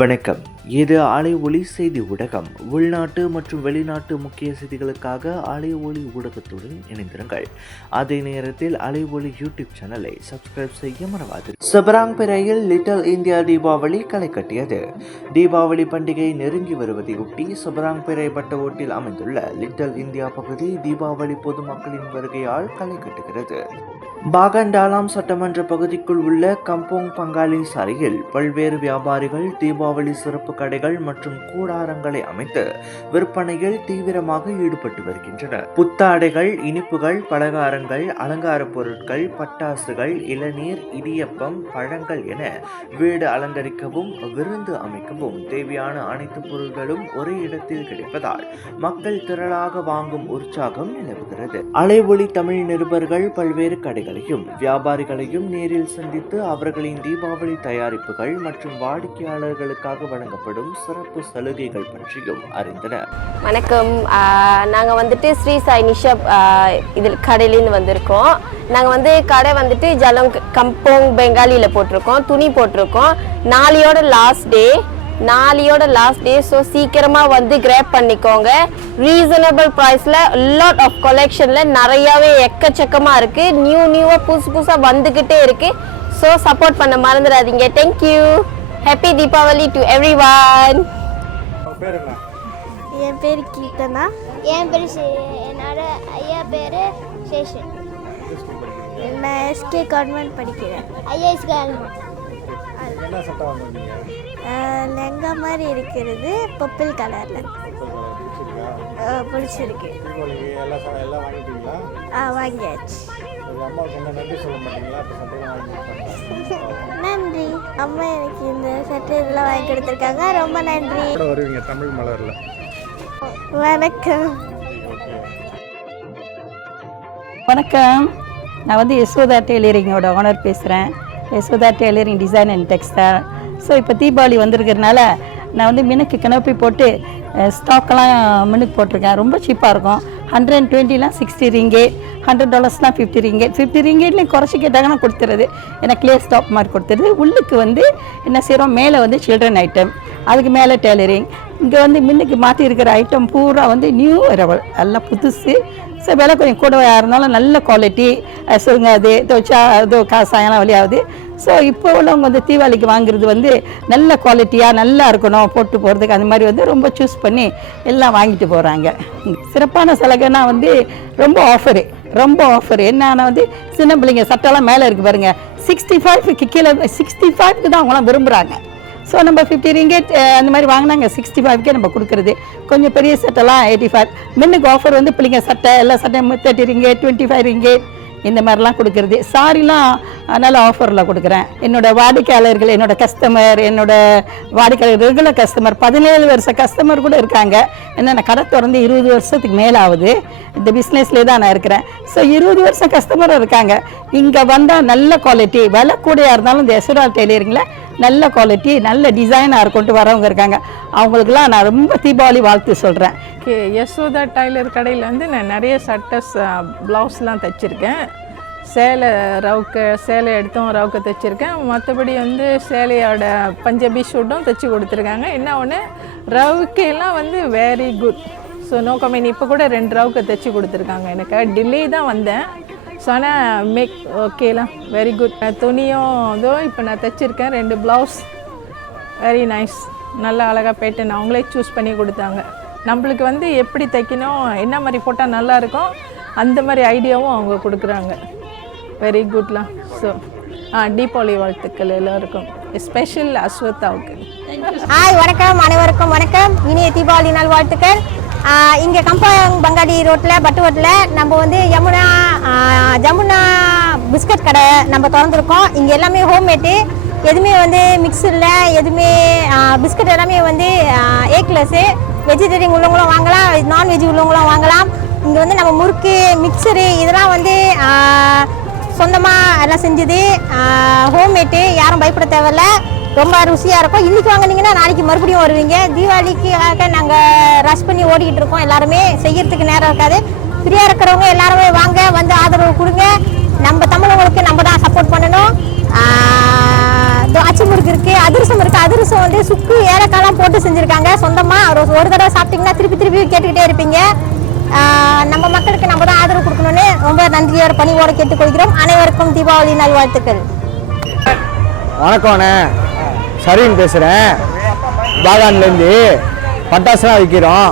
வணக்கம். இது அலை ஒளி செய்தி ஊடகம். உள்நாட்டு மற்றும் வெளிநாட்டு முக்கிய செய்திகளுக்காக அலை ஒளி ஊடகத்துடன் இணைந்திருங்கள். அதே நேரத்தில் அலை ஒளி யூடியூப் சேனலை சப்ஸ்கிரைப் செய்ய மறவாது சபராங்பிரையில் லிட்டில் இந்தியா தீபாவளி களை கட்டியது. தீபாவளி பண்டிகை நெருங்கி வருவதையொட்டி சபராங்பிரை பட்டவோட்டில் அமைந்துள்ள லிட்டில் இந்தியா பகுதி தீபாவளி பொதுமக்களின் வருகையால் களை கட்டுகிறது. பாகண்டாலாம் சட்டமன்ற பகுதிக்குள் உள்ள கம்போங் பங்காளி சாலையில் பல்வேறு வியாபாரிகள் தீபாவளி சிறப்பு கடைகள் மற்றும் கூடாரங்களை அமைத்து விற்பனையில் தீவிரமாக ஈடுபட்டு வருகின்றனர். புத்தாடைகள் இனிப்புகள் பலகாரங்கள் அலங்கார பொருட்கள் பட்டாசுகள் இளநீர் இடியப்பம் பழங்கள் என வீடு அலங்கரிக்கவும் விருந்து அமைக்கவும் தேவையான அனைத்து பொருட்களும் ஒரே இடத்தில் கிடைப்பதால் மக்கள் திரளாக வாங்கும் உற்சாகம் நிலவுகிறது. அலைவொளி தமிழ் நிருபர்கள் பல்வேறு கடைகள் கடைகளையும் வியாபாரிகளையும் நேரில் சந்தித்து அவர்களின் தீபாவளி தயாரிப்புகள் மற்றும் வாடிக்கையாளர்களுக்காக வழங்கப்படும் சிறப்பு சலுகைகள் பற்றியும் அறிந்தனர். வணக்கம். நாங்கள் வந்துட்டு ஸ்ரீ சாய் நிஷப் இதில் கடையிலேருந்து வந்திருக்கோம். நாங்கள் வந்து கடை வந்துட்டு ஜலம் கம்போங் பெங்காலியில் போட்டிருக்கோம் துணி போட்டிருக்கோம். நாளையோட லாஸ்ட் டே நாளையோட லாஸ்ட் டே ஸோ சீக்கிரமாக வந்து கிராப் பண்ணிக்கோங்க. ரீசனபிள் ப்ரைஸில் லாட் ஆஃப் கலெக்ஷனில் நிறையாவே எக்கச்சக்கமாக இருக்குது நியூ நியூவாக புதுசு புதுசாக வந்துக்கிட்டே இருக்குது ஸோ சப்போர்ட் பண்ண மறந்துடாதீங்க. Thank you happy Deepavali to everyone என் பேர் கீர்த்தனா. என் பேர் என்னோட ஐயா பேர் சேஷன். நான் எஸ்கே கான்வென்ட் படிக்கிறேன். IAS government. இதுக்கு என்ன சட்டை வாங்குவீங்க அஹ் லெங்கா மாதிரி இருக்கிறது பர்பிள் கலரில். பிடிச்சிருக்கா? பிடிச்சிருக்கு. தீபாவளிக்கு எல்லாம் ச- எல்லாம் வாங்கிட்டீங்களா? ஆ வாங்கியாச்சு. சரி அம்மாவுக்கு என்ன நன்றி சொல்ல மாட்டீங்களா? இப்போ சட்டையெல்லாம் வாங்கி கொடுத்தாங்க நன்றி. அம்மா எனக்கு இந்த சட்டை இதெல்லாம் வாங்கி கொடுத்துருக்காங்க. ரொம்ப நன்றி. வருவீங்க தமிழ் மலரில். வணக்கம். வணக்கம். நான் வந்து யசோதா டெய்லரிங்கோட ஓனர் பேசுகிறேன் Yasodha tailoring design and textile so இப்போ தீபாவளி வந்திருக்கிறதுனால நான் வந்து மினுக்கு கிணப்பி போட்டு ஸ்டாக்கெல்லாம் மினுக்கு போட்டிருக்கேன். ரொம்ப சீப்பாக இருக்கும். ஹண்ட்ரட் அண்ட் டுவெண்ட்டிலாம் சிக்ஸ்டி ரிங்கேட் ஹண்ட்ரட் டாலர்ஸ்லாம் ஃபிஃப்டி ரிங்கேட் ஃபிஃப்டி ரிங்கேட்லேயும் குறைச்சி கேட்டாங்கன்னா கொடுத்துருது ஏன்னா கிளியர் ஸ்டாப் மாதிரி கொடுத்துருது உள்ளுக்கு வந்து என்ன செய்கிறோம் மேலே வந்து சில்ட்ரன் ஐட்டம் அதுக்கு மேலே டெய்லரிங் இங்கே வந்து முன்னுக்கு மாற்றி இருக்கிற ஐட்டம் பூரா வந்து நியூ அரவல் எல்லாம் புதுசு. ஸோ விலை கொஞ்சம் கூடவாக இருந்தாலும் நல்ல குவாலிட்டி சுருங்காது துவச்சா இது காசாயெல்லாம் வழியாகுது ஸோ இப்போ உள்ளவங்க வந்து தீபாவளிக்கு வாங்குறது வந்து நல்ல குவாலிட்டியாக நல்லா இருக்கணும் போட்டு போகிறதுக்கு அந்த மாதிரி வந்து ரொம்ப சூஸ் பண்ணி எல்லாம் வாங்கிட்டு போகிறாங்க சிறப்பான சலுகைனா வந்து ரொம்ப ஆஃபரு ரொம்ப ஆஃபர் என்னன்னா வந்து சின்ன பிள்ளைங்க சட்டெல்லாம் மேலே இருக்குது பாருங்கள் சிக்ஸ்டி ஃபைவ்க்கு கீழே சிக்ஸ்டி ஃபைவ்க்கு தான் அவங்களாம் விரும்புகிறாங்க ஸோ நம்ம ஃபிஃப்டி ரிங்கேட் அந்த மாதிரி வாங்கினாங்க சிக்ஸ்டி ஃபைவ்க்கே நம்ம கொடுக்குறது. கொஞ்சம் பெரிய சட்டெல்லாம் எயிட்டி ஃபைவ் மின்னுக்கு ஆஃபர் வந்து பிள்ளைங்க சட்டை எல்லா சட்டையும் thirty ringgit twenty five ringgit இந்த மாதிரிலாம் கொடுக்குறது. சாரிலாம் நல்ல ஆஃபரில் கொடுக்குறேன். என்னோட வாடிக்கையாளர்கள் என்னோட கஸ்டமர் என்னோட வாடிக்கையாளர் ரெகுலர் கஸ்டமர் பதினேழு வருஷ கஸ்டமர் கூட இருக்காங்க. என்ன நான் கடை திறந்து இருபது வருஷத்துக்கு மேலே ஆகுது இந்த பிஸ்னஸ்லேயே தான் நான் இருக்கிறேன். ஸோ இருபது வருஷம் கஸ்டமரும் இருக்காங்க. இங்கே வந்தால் நல்ல குவாலிட்டி விலை கூடையாக இருந்தாலும் இந்த எசுரால் டெய்லரிங்கில் நல்ல குவாலிட்டி நல்ல டிசைனாக இருக்கொண்டு வரவங்க இருக்காங்க. அவங்களுக்குலாம் நான் ரொம்ப தீபாவளி வாழ்த்து சொல்கிறேன் ஓகே யசோதா டைலர் கடையில் வந்து நான் நிறைய சட்டஸ் ப்ளவுஸ்லாம் தைச்சிருக்கேன். சேலை ரவுக்க சேலை எடுத்தும் ரவுக்க தைச்சிருக்கேன். மற்றபடி வந்து சேலையோட பஞ்சாபி ஷூட்டும் தைச்சி கொடுத்துருக்காங்க. என்ன ஒன்று ரவுக்கெல்லாம் வந்து very good so no comment இப்போ கூட ரெண்டு ரவுக்க தைச்சி கொடுத்துருக்காங்க எனக்கு. டிலே தான் வந்தேன். ஸோ ஆனால் மேக் ஓகேலாம் வெரி குட் துணியும் இதோ இப்போ நான் தைச்சிருக்கேன். ரெண்டு ப்ளவுஸ் வெரி நைஸ் நல்லா அழகாக பேட்டன் அவங்களே சூஸ் பண்ணி கொடுத்தாங்க. நம்மளுக்கு வந்து எப்படி தைக்கணும் என்ன மாதிரி போட்டால் நல்லாயிருக்கும் அந்த மாதிரி ஐடியாவும் அவங்க கொடுக்குறாங்க. வெரி குட்லாம் ஸோ ஆ தீபாவளி வாழ்த்துக்கள் எல்லோருக்கும். ஸ்பெஷல் அஸ்வத்தாவுக்கு. ஹாய் வணக்கம். அனைவருக்கும் வணக்கம். இனிய தீபாவளி நாள் வாழ்த்துக்கள் இங்கே கம்பாங் ரோட்டில் பட்டு பட்டுவட்டில் நம்ம வந்து யமுனா ஜமுனா பிஸ்கட் கடை நம்ம திறந்துருக்கோம். இங்கே எல்லாமே ஹோம்மேட்டு எதுவுமே வந்து மிக்ஸ் இல்லை. எதுவுமே பிஸ்கட் எல்லாமே வந்து ஏ கிளாஸு வெஜிடேரியன் உள்ளவங்களும் வாங்கலாம் நான்வெஜ் உள்ளவங்களும் வாங்கலாம். இங்கே வந்து நம்ம முறுக்கு மிக்சரு இதெல்லாம் வந்து சொந்தமாக எல்லாம் செஞ்சது. ஹோம்மேட்டு யாரும் பயப்பட தேவையில்ல. ரொம்ப ருசியாக இருக்கும். இன்றைக்கி வாங்குனீங்கன்னா நாளைக்கு மறுபடியும் வருவீங்க. தீபாவளிக்காக நாங்கள் ரஷ் பண்ணி ஓடிக்கிட்டு இருக்கோம். எல்லாருமே செய்யறதுக்கு நேரம் இருக்காது. ஃப்ரீயாக இருக்கிறவங்க எல்லாருமே வாங்க வந்து ஆதரவு கொடுங்க. நம்ம தமிழர்களுக்கு நம்ம தான் சப்போர்ட் பண்ணணும். ஆஹ் அச்சு முறுக்கு இருக்குது அதிரசம் இருக்குது இருக்கு. அதிரசம் வந்து சுக்கு ஏலக்காலாம் போட்டு செஞ்சுருக்காங்க. சொந்தமாக ஒரு ஒரு தடவை சாப்பிட்டீங்கன்னா திருப்பி திருப்பி கேட்டுக்கிட்டே இருப்பீங்க. நம்ம மக்களுக்கு நம்ம தான் ஆதரவு கொடுக்கணும்னு ரொம்ப நன்றியோட பணிவோடு கேட்டுக்கொள்கிறோம். அனைவருக்கும் தீபாவளி நல்வாழ்த்துக்கள். வணக்கம்ண்ணே சரின்னு பேசுகிறேன் பாகான்லேருந்து பட்டாசுலாம் விற்கிறோம்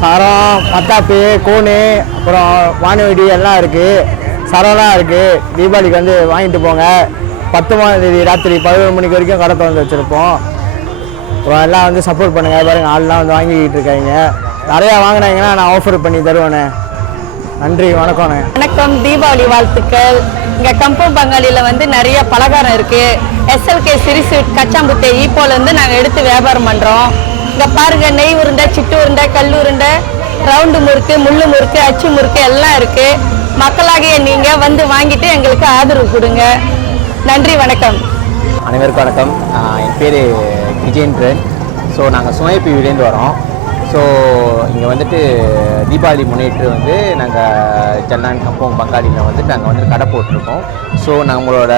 சரம் மத்தாப்பு கோனு அப்புறம் வானவெடி எல்லாம் இருக்குது சரம்லாம் இருக்குது தீபாவளிக்கு வந்து வாங்கிட்டு போங்க. பத்தொம்பதாம் தேதி ராத்திரி பதினொரு மணிக்கு வரைக்கும் கடை திறந்து வச்சுருப்போம். அப்புறம் எல்லாம் வந்து சப்போர்ட் பண்ணுங்கள் பாருங்கள் ஆள்லாம் வந்து வாங்கிக்கிட்டு இருக்காங்க. நிறையா வாங்கினாங்கன்னா நான் ஆஃபர் பண்ணி தருவேண்ணே நன்றி வணக்கம்ண்ணே. வணக்கம் தீபாவளி வாழ்த்துக்கள். இங்க கம்பம் பங்காளியில வந்து நிறைய பலகாரம் இருக்கு. எஸ்எல்கே ஸ்வீட் கச்சாம்புத்தை ஈப்போல இருந்து நாங்க எடுத்து வியாபாரம் பண்றோம். இங்க பாருங்க நெய் உருண்டை சிட்டு உருண்டை கல் உருண்டை ரவுண்டு முறுக்கு முள்ளு முறுக்கு அச்சு முறுக்கு எல்லாம் இருக்கு. மக்களாகிய நீங்க வந்து வாங்கிட்டு எங்களுக்கு ஆதரவு கொடுங்க. நன்றி வணக்கம். அனைவருக்கும் வணக்கம். என் பேர் விஜேந்திரன். ஸோ நாங்கள் சுமைப்பிவிலேருந்து வரோம். ஸோ இங்கே வந்துட்டு தீபாவளி முன்னிட்டு வந்து நாங்கள் செல்லான் கம்பம் பங்காளியில் வந்துட்டு நாங்கள் வந்து கடை போட்டிருக்கோம். ஸோ நம்மளோட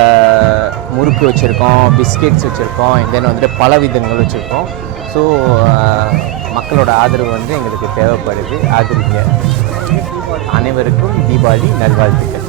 முறுக்கு வச்சுருக்கோம் பிஸ்கெட்ஸ் வச்சுருக்கோம் தென் வந்துட்டு பல விதங்கள் வச்சுருக்கோம். ஸோ மக்களோட ஆதரவு வந்து எங்களுக்கு தேவைப்படுது. ஆதரிங்க அனைவருக்கும் தீபாவளி நல்வாழ்த்துக்கள்.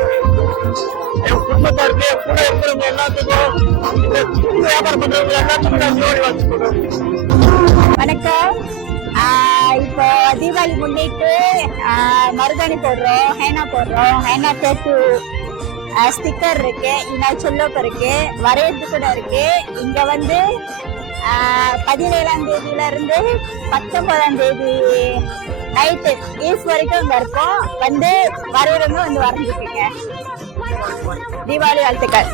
என் குடும்பத்தாருக்கு என் கூட இருக்கிறவங்க எல்லாத்துக்கும் வியாபாரம் பண்றவங்க எல்லாத்துக்கும் நான் வணக்கம். இப்போ தீபாவளி முன்னிட்டு மருதாணி போடுறோம் ஹேனா போடுறோம் ஹேனா டேட்டு ஸ்டிக்கர் இருக்கு இன்னும் சொல்லோப்பு இருக்கு வரையறது கூட இருக்கு. இங்க வந்து பதினேழாம் தேதியில இருந்து பத்தொன்பதாம் தேதி நைட்டு ஈஸ் வரைக்கும் இங்க இருக்கோம். வந்து வரையிறவங்க வந்து வரைஞ்சிருக்கீங்க தீபாவளி வாழ்த்துக்கள்.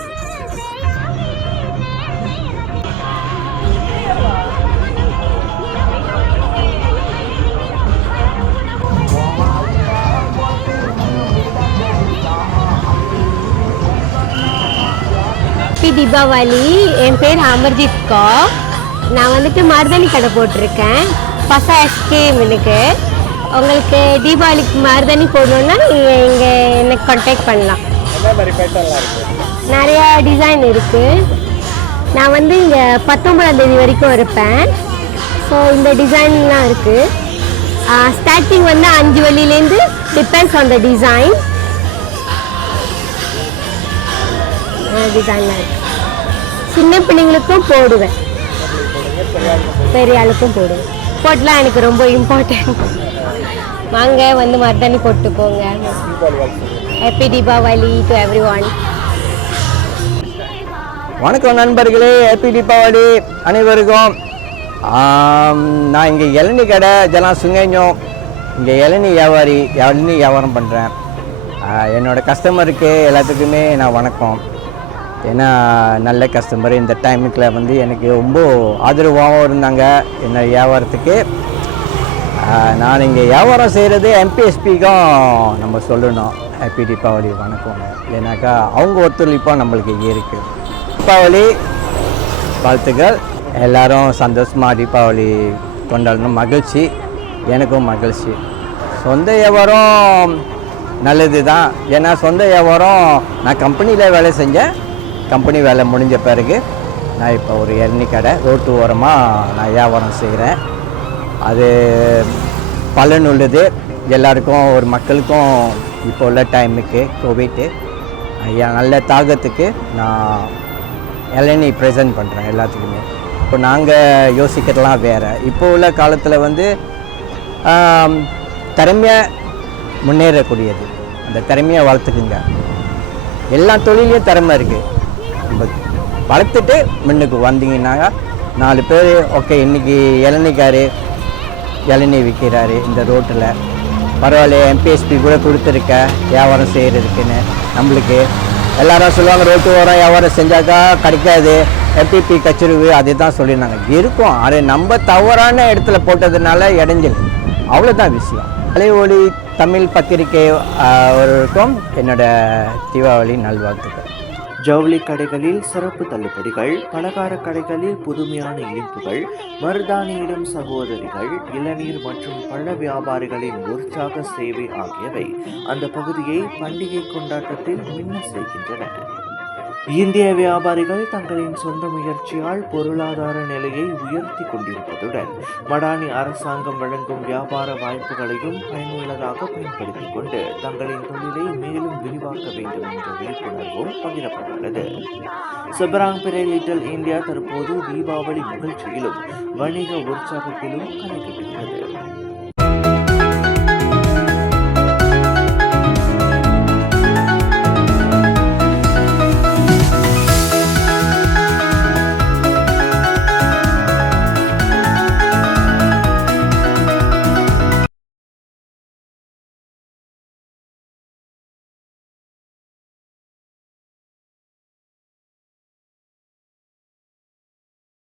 ஹாப்பி தீபாவளி என் பேர் அமர்ஜித் கா நான் வந்துட்டு மருதாணி கடை போட்டிருக்கேன். பசா எஸ்கேம்னுக்கு உங்களுக்கு தீபாவளிக்கு மருதாணி போடணுன்னா நீங்கள் இங்கே என்னை கான்டாக்ட் பண்ணலாம். நிறையா டிசைன் இருக்குது நான் வந்து இங்கே பத்தொன்பதாம் தேதி வரைக்கும் இருப்பேன். ஸோ இந்த டிசைன்லாம் இருக்குது ஸ்டார்டிங் வந்து அஞ்சு வழியிலேருந்து டிபெண்ட்ஸ் ஆன் த டிசைன் டிசைன்லாம் இருக்கு. சின்ன பிள்ளைங்களுக்கும் போடுவேன். பெரிய ஆளுக்கும் போடுவேன். போட்டெலாம் எனக்கு ரொம்ப இம்பார்ட்டன்ட் வாங்க வந்து மருதாணி போட்டு போங்க happy Deepavali to every one வணக்கம் நண்பர்களே ஹாப்பி தீபாவளி அனைவருக்கும். நான் இங்கே இளநி கடை இதெல்லாம் சுங்கஞ்சோம் இங்கே இளநி வியாபாரி இளநி வியாபாரம் பண்ணுறேன் என்னோட கஸ்டமருக்கு எல்லாத்துக்குமே நான் வணக்கம். ஏன்னா நல்ல கஸ்டமர் இந்த டைமுக்கில் வந்து எனக்கு ரொம்ப ஆதரவாகவும் இருந்தாங்க என்ன வியாபாரத்துக்கு. நான் இங்கே வியாபாரம் செய்கிறது எம்பிஎஸ்பிக்கும் நம்ம சொல்லணும். ஹாப்பி தீபாவளி வணக்கம் ஏன்னாக்கா அவங்க ஒத்துழைப்பாக நம்மளுக்கு இருக்குது தீபாவளி வாழ்த்துக்கள். எல்லாரும் சந்தோஷமாக தீபாவளி கொண்டாடணும். மகிழ்ச்சி. எனக்கும் மகிழ்ச்சி. சொந்த வியாபாரம் நல்லது தான் ஏன்னா சொந்த வியாபாரம் நான் கம்பெனியில் வேலை செஞ்சேன். கம்பெனி வேலை முடிஞ்ச பிறகு நான் இப்போ ஒரு எண்ணி கடை ரோட்டு ஓரமாக நான் வியாபாரம் செய்கிறேன் அது பலன் உள்ளது. எல்லாருக்கும் ஒரு மக்களுக்கும் இப்போ உள்ள டைமுக்கு கோவிட்டு ஐயா நல்ல தாகத்துக்கு நான் இளநீ ப்ரெசென்ட் பண்ணுறேன் எல்லாத்துக்குமே. இப்போ நாங்கள் யோசிக்கிறதுலாம் வேறு. இப்போ உள்ள காலத்தில் வந்து திறமையாக முன்னேறக்கூடியது. அந்த திறமையை வளர்த்துக்குங்க. எல்லா தொழிலையும் திறமை இருக்குது நம்ம வளர்த்துட்டு முன்னுக்கு வந்தீங்கன்னாக்கா நாலு பேர் ஓகே இன்றைக்கி இளநிக்காரு இளநீ விற்கிறாரு இந்த ரோட்டில். பரவாயில்ல எம்பிஎஸ்பி கூட கொடுத்துருக்க வியாபாரம் செய்கிறதுக்குன்னு நம்மளுக்கு எல்லாரும் சொல்லுவாங்க ரோட்டு ஓரம் வியாபாரம் செஞ்சாக்கா கிடைக்காது. எம்பிபி கச்சிருவு அதை தான் சொல்லியிருந்தாங்க. இருக்கும். அது நம்ம தவறான இடத்துல போட்டதுனால இடைஞ்சல். அவ்வளோதான் விஷயம். அலை ஒளி தமிழ் பத்திரிகை அவருக்கும் என்னோட தீபாவளி நல்வாழ்த்துக்கள். ஜவுளி கடைகளில் சிறப்பு தள்ளுபடிகள் பலகார கடைகளில் புதுமையான இனிப்புகள் மருதானியிடம் சகோதரிகள் இளநீர் மற்றும் பழ வியாபாரிகளின் உற்சாக சேவை ஆகியவை அந்த பகுதியை பண்டிகை கொண்டாட்டத்தில் மின்ன செய்கின்றன. இந்திய வியாபாரிகள் தங்களின் சொந்த முயற்சியால் பொருளாதார நிலையை உயர்த்தி கொண்டிருப்பதுடன் மடானி அரசாங்கம் வழங்கும் வியாபார வாய்ப்புகளையும் பயனுள்ளதாக பயன்படுத்திக் கொண்டு தங்களின் தொழிலை மேலும் விரிவாக்க வேண்டும் என்ற விழிப்புணர்வும் பகிரப்பட்டுள்ளது. செபராங்பிரை லிட்டில் இந்தியா தற்போது தீபாவளி மகிழ்ச்சியிலும் வணிக உற்சாகத்திலும் கலைக்கட்டுகிறது